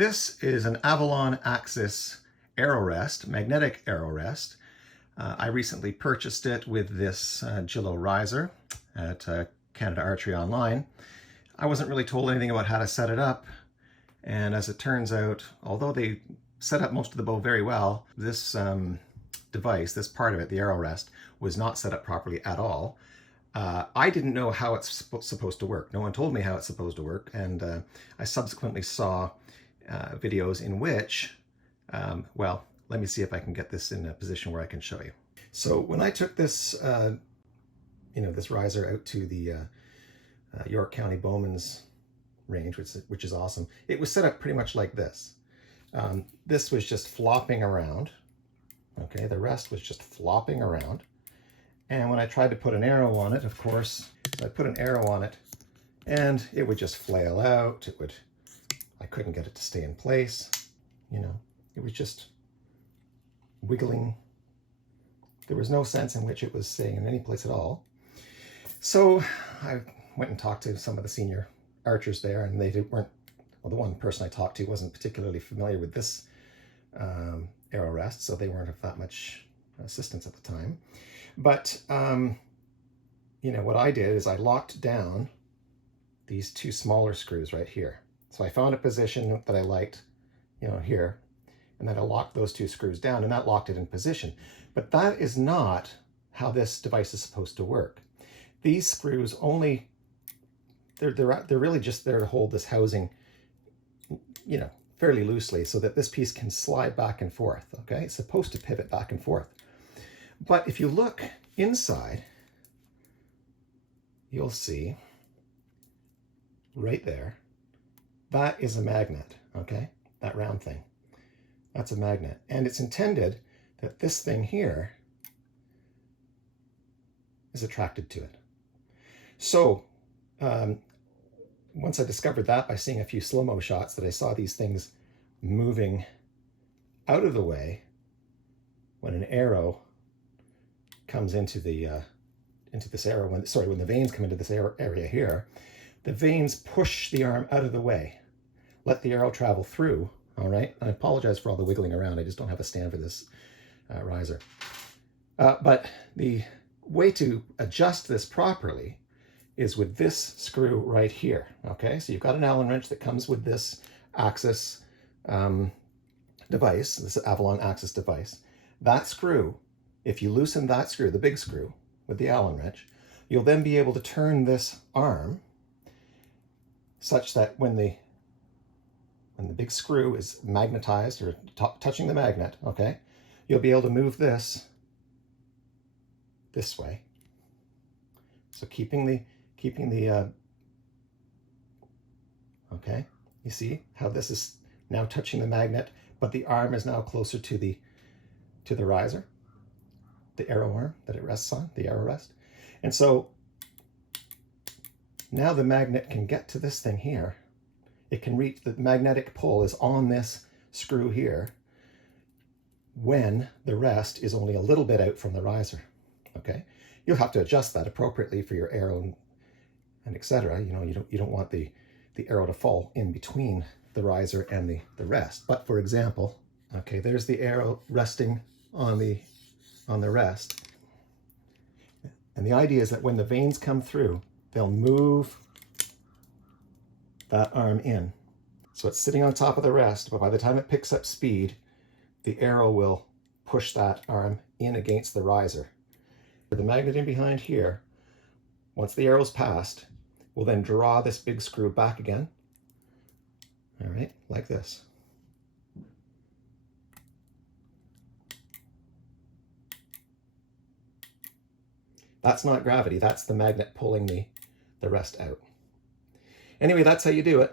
This is an Avalon axis arrow rest, magnetic arrow rest. I recently purchased it with this Gillo riser at Canada Archery Online. I wasn't really told anything about how to set it up, and as it turns out, although they set up most of the bow very well, this device, this part of it, the arrow rest, was not set up properly at all. I didn't know how it's supposed to work. No one told me how it's supposed to work, and I subsequently saw videos in which, well, let me see if I can get this in a position where I can show you. So when I took this, this riser out to the York County Bowman's range, which is awesome, it was set up pretty much like this. This was just flopping around. Okay, the rest was just flopping around. And when I tried to put an arrow on it, of course, I put an arrow on it and it would just flail out. I couldn't get it to stay in place. It was just wiggling. There was no sense in which it was staying in any place at all. So I went and talked to some of the senior archers there, and they weren't, well, the one person I talked to wasn't particularly familiar with this arrow rest, so they weren't of that much assistance at the time. But, what I did is I locked down these two smaller screws right here. So I found a position that I liked, here, and then I locked those two screws down, and that locked it in position. But that is not how this device is supposed to work. These screws only, they're really just there to hold this housing, fairly loosely so that this piece can slide back and forth, okay? It's supposed to pivot back and forth. But if you look inside, you'll see right there, that is a magnet, okay? That round thing, that's a magnet. And it's intended that this thing here is attracted to it. So once I discovered that by seeing a few slow-mo shots, that I saw these things moving out of the way when an arrow comes into this arrow, when the veins come into this area here, the veins push the arm out of the way, let the arrow travel through. All right, I apologize for all the wiggling around. I just don't have a stand for this riser. But the way to adjust this properly is with this screw right here. Okay, so you've got an Allen wrench that comes with this axis device, this Avalon axis device. That screw, if you loosen that screw, the big screw with the Allen wrench, you'll then be able to turn this arm such that when the big screw is magnetized or touching the magnet, okay, you'll be able to move this way. So keeping the okay, you see how this is now touching the magnet, but the arm is now closer to the riser, the arrow arm that it rests on, the arrow rest. And so now the magnet can get to this thing here. It can reach, the magnetic pull is on this screw here when the rest is only a little bit out from the riser, okay? You'll have to adjust that appropriately for your arrow and etc. You don't want the arrow to fall in between the riser and the rest. But for example, okay, there's the arrow resting on the rest. And the idea is that when the veins come through, they'll move that arm in. So it's sitting on top of the rest, but by the time it picks up speed, the arrow will push that arm in against the riser. The magnet in behind here, once the arrow's passed, will then draw this big screw back again. All right, like this. That's not gravity, that's the magnet pulling the rest out. Anyway, that's how you do it.